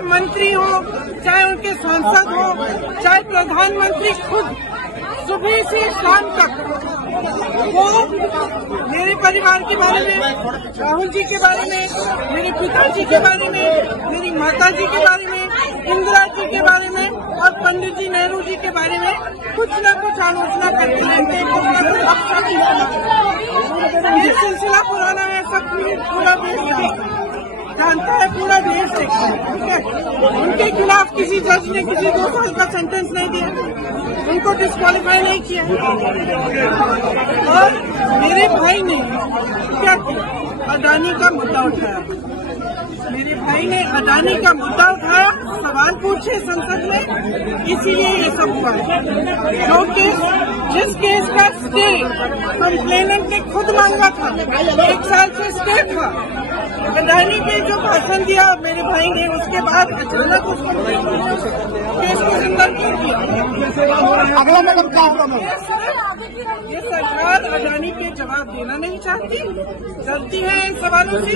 चाहे मंत्री हो, चाहे उनके सांसद हो, चाहे प्रधानमंत्री खुद, सुबह से शाम तक वो मेरे परिवार के बारे में, राहुल जी के बारे में, मेरे पिताजी के बारे में, मेरी माता जी के बारे में, इंदिरा जी के बारे में और पंडित जी नेहरू जी के बारे में कुछ न कुछ आलोचना करते रहते हैं। ये सिलसिला पुराना है, सब पूरा देश जानता है, पूरा देश देखता है, ठीक है। उनके खिलाफ किसी जज ने किसी 2 साल का सेंटेंस नहीं दिया, उनको डिस्क्वालीफाई नहीं किया। और मेरे भाई ने क्या किया, अडानी का मुद्दा उठाया। मेरे भाई ने अडानी का मुद्दा उठाया, सवाल पूछे संसद में, इसीलिए ये सब हुआ। जो केस, जिस केस का स्टे कंप्लेनेंट ने खुद मांगा था, 1 साल से स्टे था, अडानी पे जो भाषण दिया मेरे भाई ने, उसके बाद अचानक उसको केस को जिंदा कर दिया। अगला कदम क्या होगा? ये सरकार अडानी पे जवाब देना नहीं चाहती, डरती है इन सवालों से,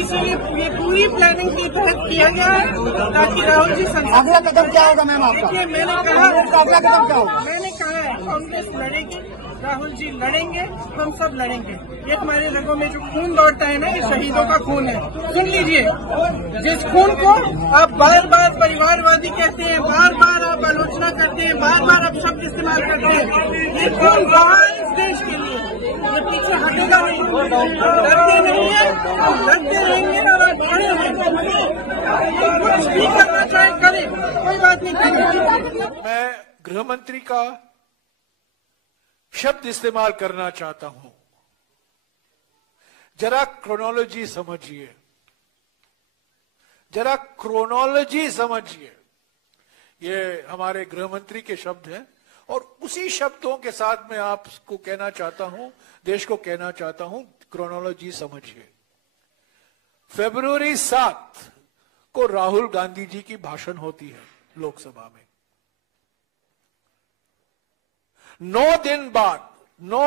इसीलिए ये पूरी प्लानिंग के तहत किया गया है ताकि राहुल जी संसद। अगला कदम क्या होगा मैम आपका? देखिए, मैंने कहा अगला कदम क्या होगा? मैंने कहा है कांग्रेस लड़ेगी, राहुल जी लड़ेंगे, हम सब लड़ेंगे। ये हमारे रगों में जो खून दौड़ता है ना, ये शहीदों का खून है। सुन लीजिए, जिस खून को आप बार बार परिवारवादी कहते हैं, बार बार आप आलोचना करते हैं, बार बार आप शब्द इस्तेमाल करते हैं, ये खून रहा है इस देश के लिए, ये पीछे हटेगा नहीं। डरते नहीं है, हम लड़ते रहेंगे और आप खड़े हैं, कुछ भी करना चाहे करें, कोई बात नहीं। मैं गृह मंत्री का शब्द इस्तेमाल करना चाहता हूं। जरा क्रोनोलॉजी समझिए, जरा क्रोनोलॉजी समझिए। ये हमारे गृह मंत्री के शब्द हैं और उसी शब्दों के साथ मैं आपको कहना चाहता हूं, देश को कहना चाहता हूं, क्रोनोलॉजी समझिए। फरवरी 7 को राहुल गांधी जी की भाषण होती है लोकसभा में। 9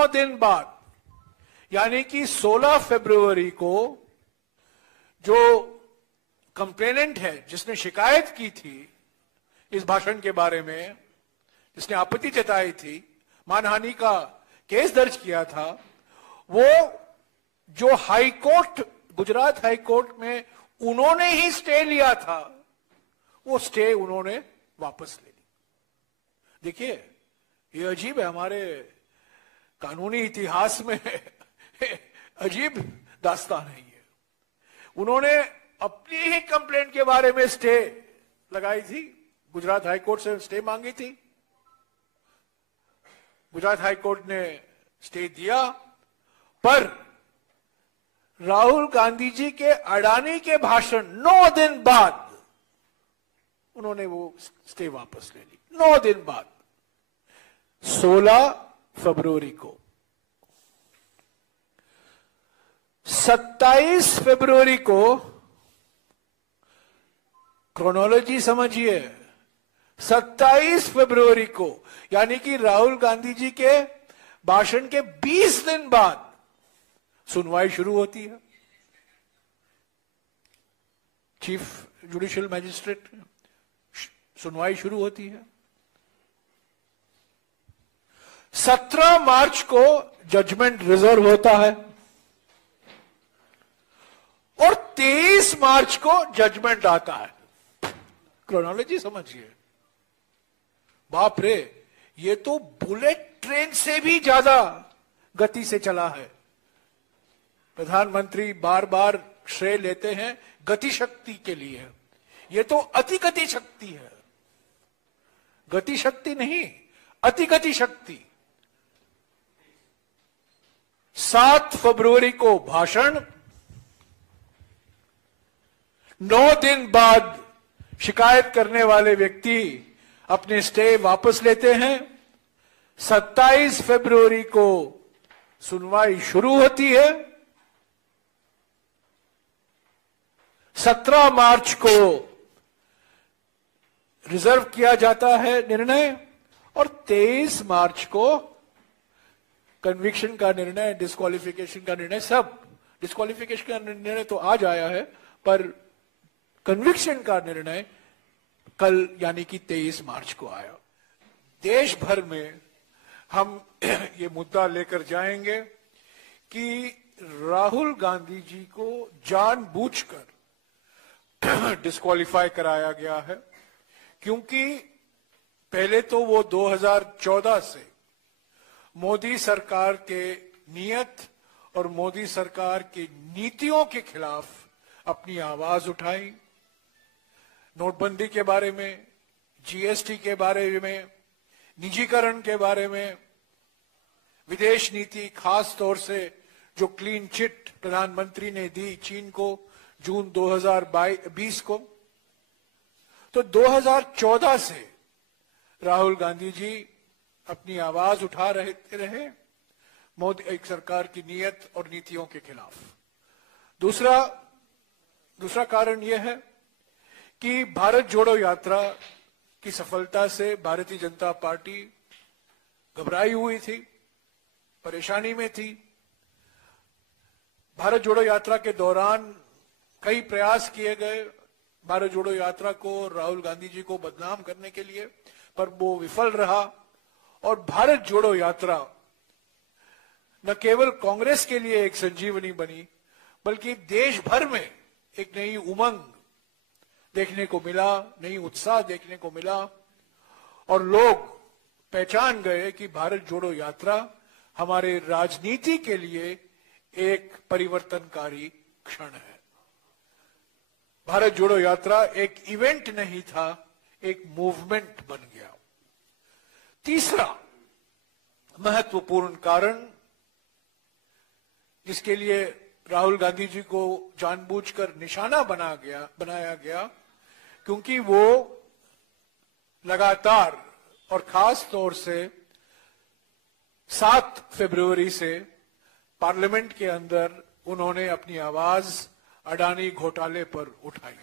दिन बाद यानी कि 16 फरवरी को जो कंप्लेनेंट है, जिसने शिकायत की थी इस भाषण के बारे में, जिसने आपत्ति जताई थी, मानहानि का केस दर्ज किया था, वो जो high court, Gujarat high court में उन्होंने ही स्टे लिया था, वो स्टे उन्होंने वापस ले ली। देखिए, ये अजीब है, हमारे कानूनी इतिहास में अजीब दास्तान है ये। उन्होंने अपनी ही कंप्लेंट के बारे में स्टे लगाई थी, गुजरात हाई कोर्ट से स्टे मांगी थी, गुजरात हाई कोर्ट ने स्टे दिया, पर राहुल गांधी जी के अडानी के भाषण 9 दिन बाद उन्होंने वो स्टे वापस ले ली। 9 दिन बाद 16 फरवरी को। 27 फरवरी को, क्रोनोलॉजी समझिए, 27 फरवरी को यानी कि राहुल गांधी जी के भाषण के 20 दिन बाद सुनवाई शुरू होती है। चीफ जुडिशियल मैजिस्ट्रेट सुनवाई शुरू होती है। 17 मार्च को जजमेंट रिजर्व होता है और 23 मार्च को जजमेंट आता है। क्रोनोलॉजी समझिए। बाप रे, ये तो बुलेट ट्रेन से भी ज्यादा गति से चला है। प्रधानमंत्री बार बार श्रेय लेते हैं गति शक्ति के लिए, ये तो अति गति शक्ति है, गति शक्ति नहीं, अति गति शक्ति। 7 फरवरी को भाषण, 9 दिन बाद शिकायत करने वाले व्यक्ति अपने स्टे वापस लेते हैं। 27 फरवरी को सुनवाई शुरू होती है। 17 मार्च को रिजर्व किया जाता है निर्णय और 23 मार्च को कन्विक्शन का निर्णय, डिस्क्वालिफिकेशन का निर्णय, सब डिस्क्वालिफिकेशन का निर्णय तो आज आया है, पर कन्विक्शन का निर्णय कल यानी कि 23 मार्च को आया। देश भर में हम ये मुद्दा लेकर जाएंगे कि राहुल गांधी जी को जानबूझकर डिस्क्वालीफाई कराया गया है, क्योंकि पहले तो वो 2014 से मोदी सरकार के नियत और मोदी सरकार की नीतियों के खिलाफ अपनी आवाज उठाई। नोटबंदी के बारे में, जीएसटी के बारे में, निजीकरण के बारे में, विदेश नीति, खास तौर से जो क्लीन चिट प्रधानमंत्री ने दी चीन को जून 2020 को, तो 2014 से राहुल गांधी जी अपनी आवाज उठा रहे मोदी एक सरकार की नीयत और नीतियों के खिलाफ। दूसरा कारण यह है कि भारत जोड़ो यात्रा की सफलता से भारतीय जनता पार्टी घबराई हुई थी, परेशानी में थी। भारत जोड़ो यात्रा के दौरान कई प्रयास किए गए भारत जोड़ो यात्रा को, राहुल गांधी जी को बदनाम करने के लिए, पर वो विफल रहा। और भारत जोड़ो यात्रा न केवल कांग्रेस के लिए एक संजीवनी बनी, बल्कि देश भर में एक नई उमंग देखने को मिला, नई उत्साह देखने को मिला, और लोग पहचान गए कि भारत जोड़ो यात्रा हमारे राजनीति के लिए एक परिवर्तनकारी क्षण है। भारत जोड़ो यात्रा एक इवेंट नहीं था, एक मूवमेंट बन गया। तीसरा महत्वपूर्ण कारण जिसके लिए राहुल गांधी जी को जानबूझकर निशाना बनाया गया, क्योंकि वो लगातार और खास तौर से 7 फरवरी से पार्लियामेंट के अंदर उन्होंने अपनी आवाज अडानी घोटाले पर उठाई।